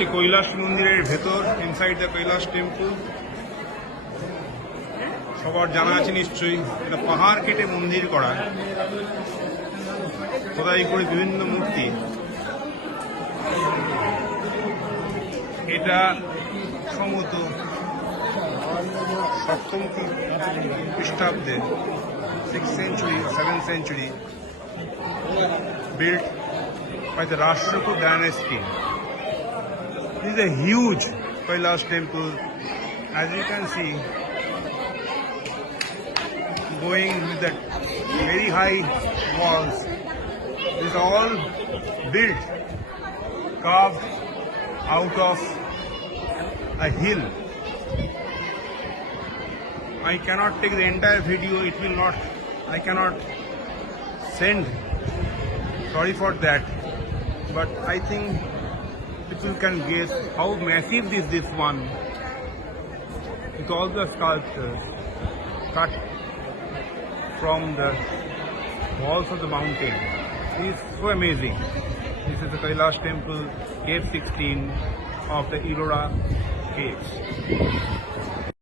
হচ্ছে কৈলাস মন্দিরের ভেতর, ইনসাইড দ্য কৈলাস টেম্পল। সবার জানা আছে নিশ্চয়ই, এটা পাহাড় কেটে মন্দির করা, খোদাই করে বিভিন্ন মূর্তি। এটা সম্ভবত সপ্তম খ্রিস্টাব্দে, 6th century or 7th century, built by the Rashtrakuta dynasty. This is a huge Kailash temple. As you can see, going with the very high walls. This is all built, carved out of a hill. I cannot take the entire video, it will not, I cannot send, sorry for that, but I think people can guess how massive is this one, with all the sculptures cut from the walls of the mountain. It is so amazing. This is the Kailash temple, cave 16 of the Ellora caves.